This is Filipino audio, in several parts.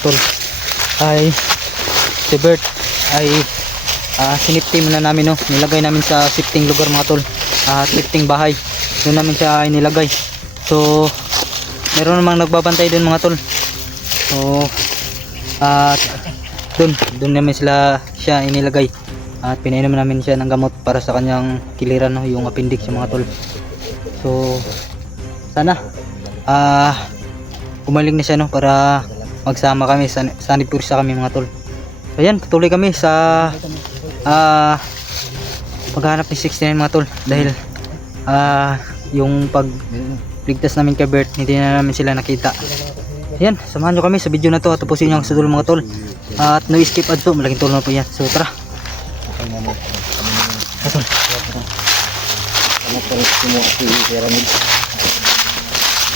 tol ay si Bert ay siniptim na namin, no? Nilagay namin sa sifting lugar mga tol, sifting bahay. Doon namin siya ay nilagay. So meron namang nagbabantay doon mga tol. So doon namin siya inilagay at pinainom namin siya ng gamot para sa kanyang kiliran, no? Yung appendix yung mga tol. So sana gumaling na siya, no? Para magsama kami, sanipursa kami mga tol. So ayan, patuloy kami sa paghanap ni 69 mga tol, dahil yung pagligtas namin kay Bert, hindi na namin sila nakita. Ayan, samahan nyo kami sa video na to at tapusin nyo ang sa dulo mga tol. At no skip ads po, malaking tulong na po yan. So tara. Tol.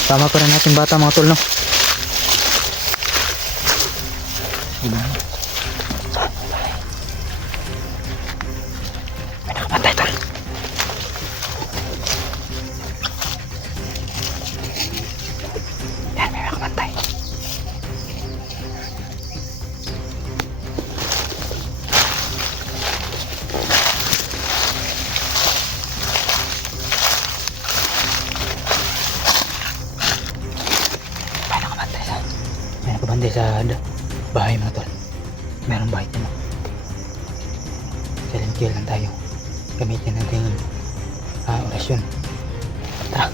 Sama pa rin natin bata mga tol, no? May nakabantay tol. Yan, may nakabantay. May nakabantay sa bahay mga tol. Merong bahay dyan. Silent kill lang tayo. Gamitin natin orasyon. Tara.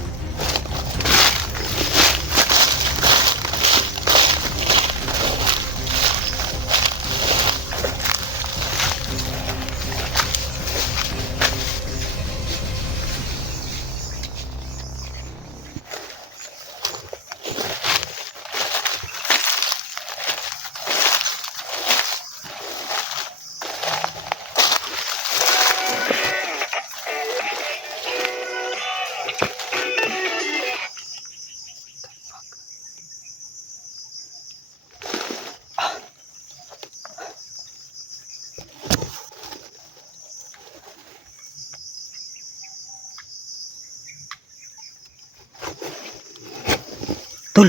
Tol.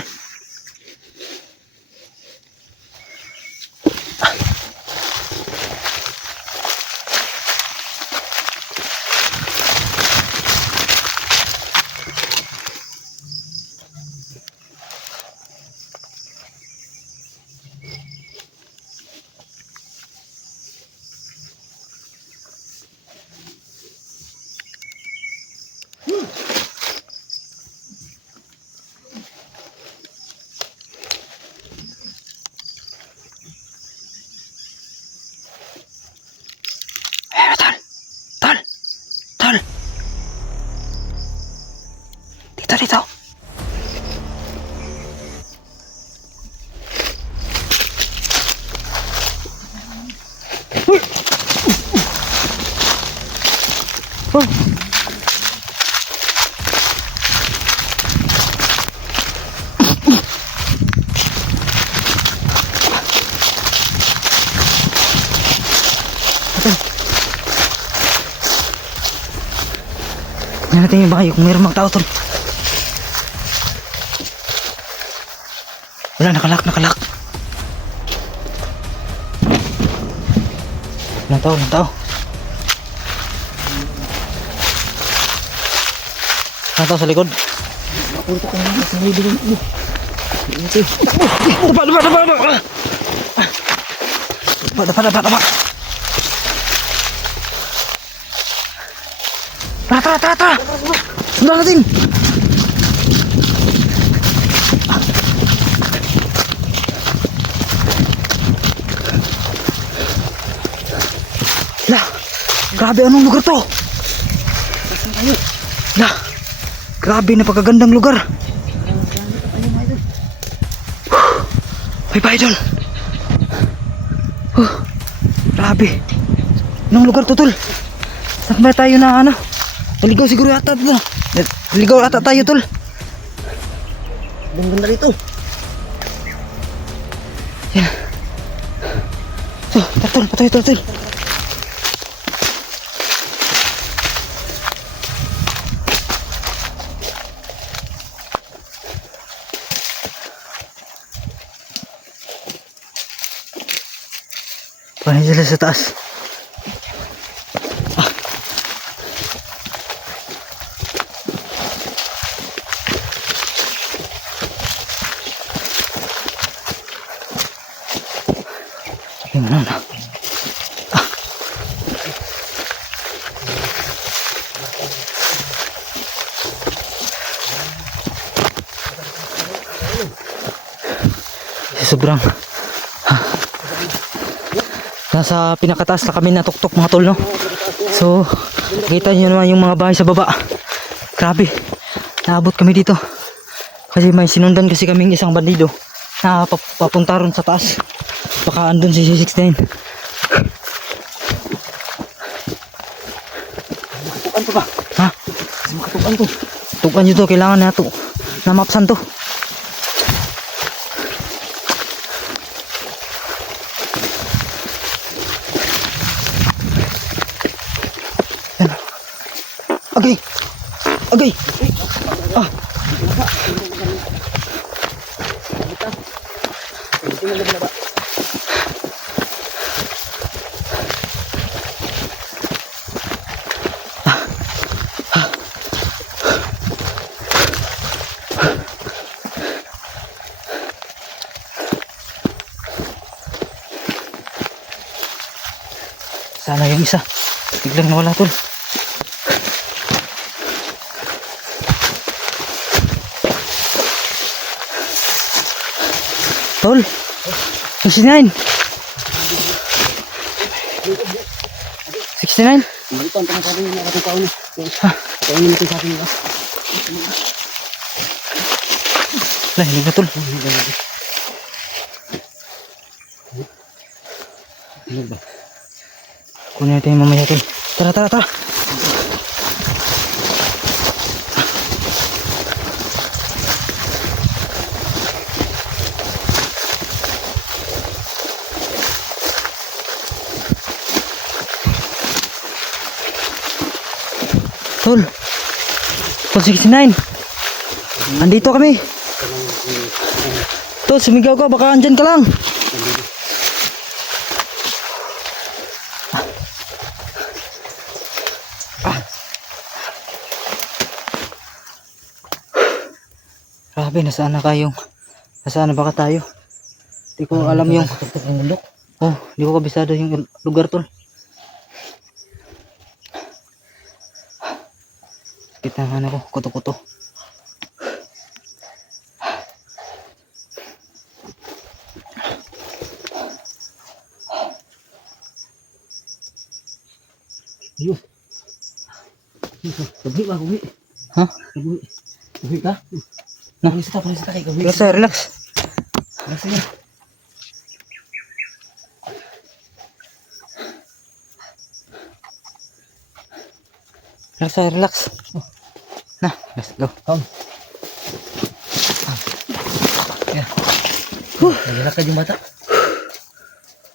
Dito. Tingnan natin yung bahay kung mayroong mga tao tol. Wala, nakalak. Walang tao. Walang tao sa likod. Napunta ko naman sa may bilin. Dapa. Tara. Sundan natin. Lah, grabe, anong lugar to? Lah, grabe, napakagandang lugar. May bahay doon. Grabe. Anong lugar to tol? Saan ba tayo na ano? Naligaw siguro yata dito. Naligaw ata tayo tol. Ganda rito. Yan. So, tol, patuloy. Paano sila sa taas? Yung ano na. Sobrang nasa pinakataas na kami natuktok mga tol, no? So nakita nyo naman yung mga bahay sa baba. Grabe, naabot kami dito kasi may sinundan kasi kaming isang bandido na papunta ron sa taas. Baka andun si C69. Tukan to ba? Ha? Makatukan to. Tukan nyo to, kailangan na to na mapsan to. Agay! Agay! Ah! Sana yung isa biglang nawala tol. Tol, 69. 69? Ito ang pangsabi niya ating kauna. Kauna natin sa akin. Lah, hindi na tol. Kunin natin yung mamaya tol. Tara, tara, tara. Tol, 69. Andito kami. Tol, sumigaw ka, baka andyan ka lang. Grabe, nasaan na kayong? Nasaan na baka tayo? Di ko alam yung oh, di ko kabisado yung lugar tol. Kita nga ako, kuto-kuto. Ayun. Gabi ba, gabi? Ha? Gabi. Gabi ka? No. Palis ta kay gabi. Relax, relax. Relax na. Relax, relax. Na, let's go. Come. Yeah. Naglalakad yung bata.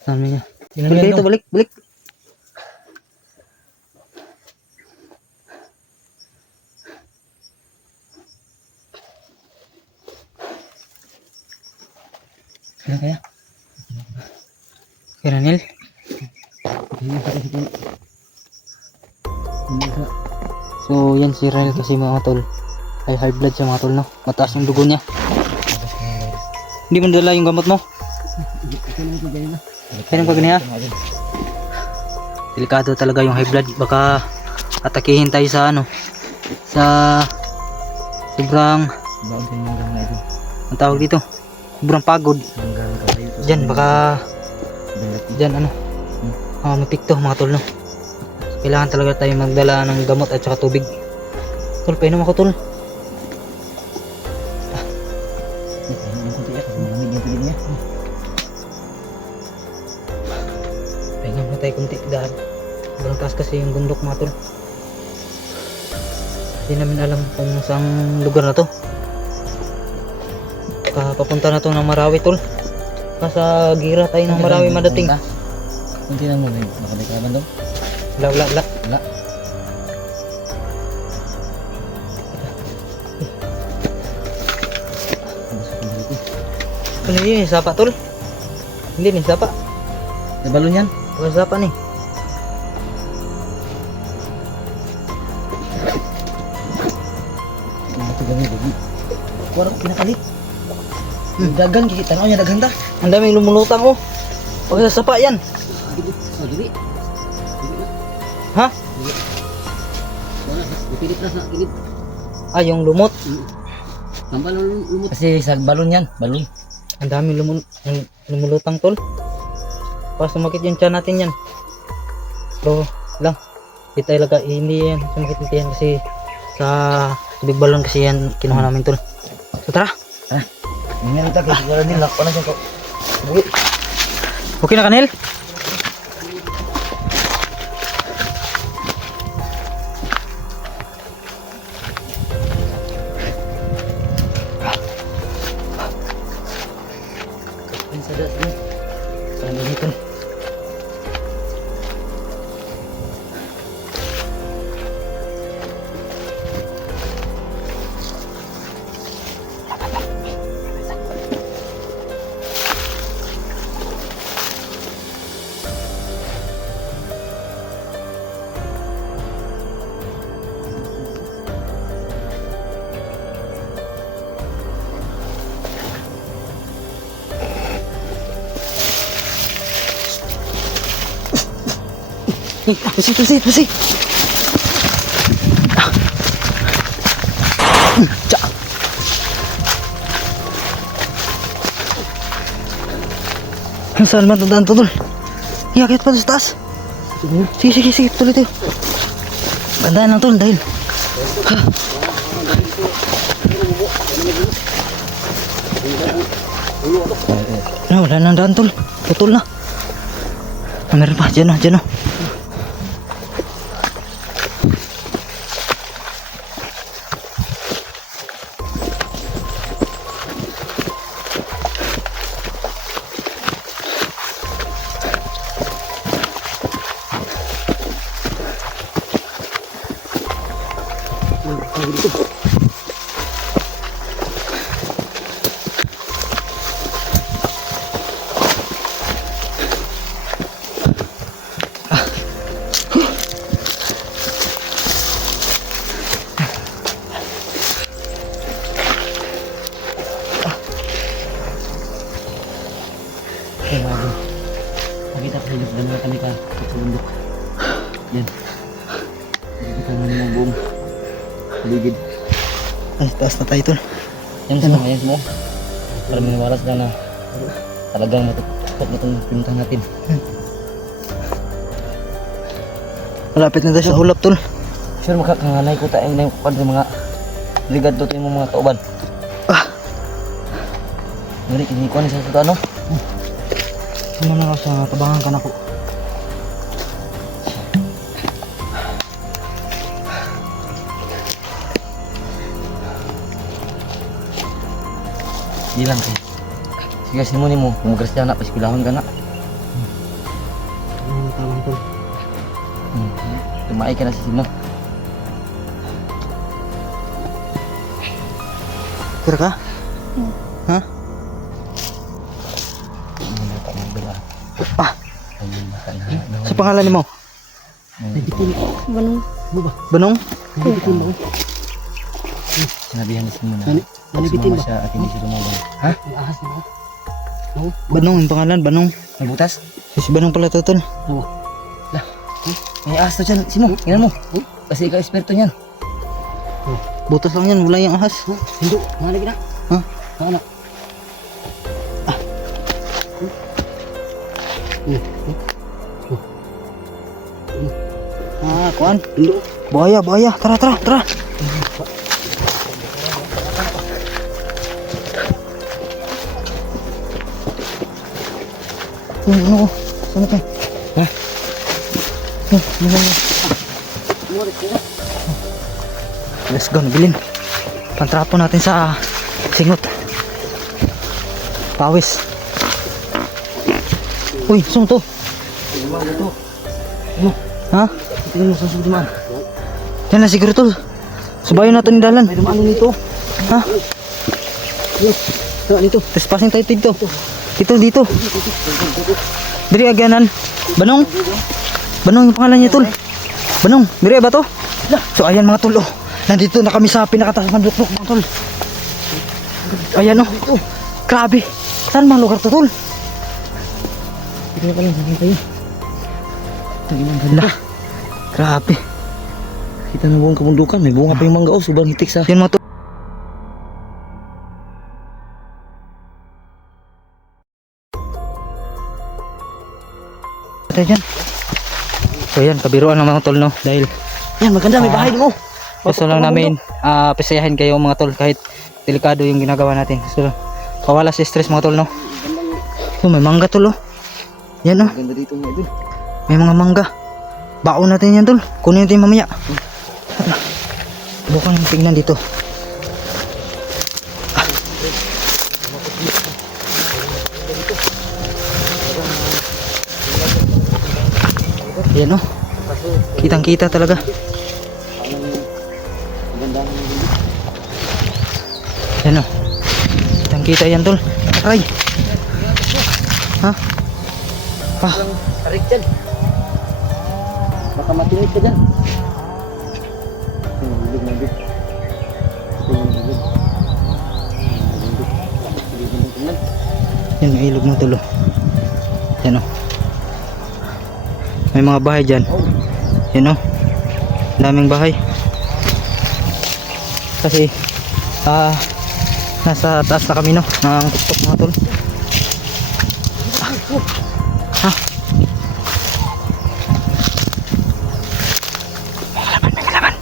Ano niya? Tingnan Balik mo dito, balik, balik. Kaya kaya? Kaya Ranil? So yan si Ranil kasi mga tol. Ay high blood siya mga tol, no? Mataas yung dugo niya. Hindi mo dala yung gamot mo? Kaya pa ganyan ha? Delikado talaga yung high blood. Baka atakihin tayo sa ano? Sa sobrang ang tawag dito? Sobrang pagod. Diyan baka diyan ano? Matik to mga tol, no? Kailangan talaga tayo magdala ng gamot at saka tubig. Tol, painom ako tol. Painom na tayo kunti dahil sobrang taas kasi yung bundok mga tol. Hindi namin alam kung saan lugar na to. Papunta na to ng Marawi tol. Nasa gira tayo ng Marawi madating. Kunti na mo, nakabalik ka naman doon? Wala. Wala. Ano yun, sapa tol? Hindi ni sapa. May balon yan. Pagkasapan eh. Ito gani lagi. Kuwara ko pinakalit. Dagan kita tanaw niya daghan ta. Ang daming lumulutang oh. Pagsasapa yan. Dili. Ha? Wala, dipilit na sa gilid. Ah, yung lumot. Tambal lumot. Kasi sa balon yan, balon. Ang daming lumulutang tol. Para sumakit yung tiyan natin yan. So, lang. Kita ilaga, hindi yan sumakit yung tiyan kasi sa tubig balon kasi yan kinuha namin tol. So tara. Hindi na kasi siguro nila ko na siya ko. Okay na kanil? Ang sadas ni. Ano dito? Basi. Tsa. Saan man tandaan to tol? Iakit pa to sa taas. Sige, tuloy tayo. Bandaan lang tol dahil. Wala nang daan tol. Putol na. Meron pa, dyan o. Makita ko sa ilog, dalawa kami ka sa bundok. Yan. Makita namin ang buong paligid. Ay, taas na tayo tol. Yan sa mga yan mo. Para maniwalas lang na talagang matutok na itong pinuntahan natin. Malapit na tayo sa ulap tol. Sure, makakanganay ko tayo na yung mga ligad doon yung mga kauban. Ngari, kinikuha niya sa ano? Ano na ako sa tabangan ka na ko. Di lang kayo. Sige, simuni mo. Kumagras na, pasikilahon ka na. Ano tawang tol? Tumay ka na sa simo. Kira ka? Ha? Sa pangalan ni mo? Banong. Banong? Sinabihan na simo na. Nanibitin ba? Siya at hindi siya lumaban. Ha? May ahas na ako. Banong yung pangalan, Banong. May butas? Si Banong pala to tol. Oo. May ahas na dyan. Simo, tingnan mo. Kasi ikaw eksperto niyan. Butas lang yan, wala yung ahas. Hindi, mahalagi na. Ha? Mahala. Ah, kuan. Buaya. Tara. Ano? Sana ka? Ha? Let's go, nabilin. Pantrapo natin sa singot. Pawis. Uy, saan to? Ha? Tingnan mo sa sudiman. Yan na siguro to. Subayo natin ni Dalan. May dumaan nito. Ha? Saan nito? Trespassing tayo dito. Dito. Diri agyanan. Banong. Banong yung pangalan niya tol. Banong, diri ba to? So ayan mga tol, oh. Nandito na kami sa pinakataas ng bundok mga tol. Ayan oh. Grabe. Saan mga lugar to tol? Ito pa lang, saan tayo? Hala. Grabe. Kita na buong kabundukan, may bunga pa yung mangga, oh, sobrang hitik sa... Yan mga tol. Ito dyan. So yan, kabiruan ng mga tol no. Dahil Yan, maganda, may bahay mo. gusto lang namin pasayahin kayo mga tol kahit delikado yung ginagawa natin. So pawala sa stress mga tol no. So may mangga tol oh. Yan oh, Maganda dito mga idol. may mga mangga. Baon natin yan tol. Kunin natin mamaya. Bukan yung tingnan dito. Yan oh. Kitang kita talaga. Yan oh. Kitang kita yan tol. Aray. Ha? Pa. Tarik dyan. Baka matinig ka dyan. Yan yung ilog ng tulo. Yan o. May mga bahay dyan. Yan o. Daming bahay. Kasi nasa taas na kami no. Ng tuktok mga tol. Ha? May kalaban.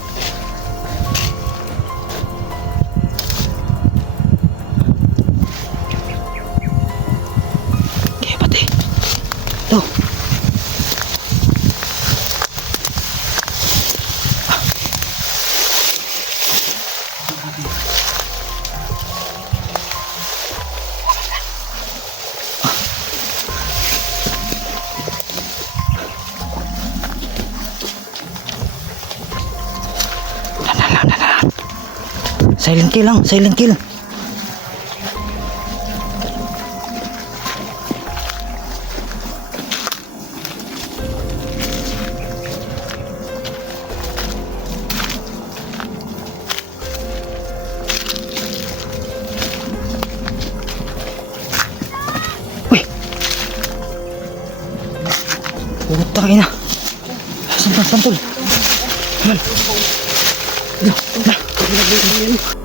Okay, pati. Ito. Silent kill lang, silent kill. Uy. Puta kayo na. Santol. Ayan.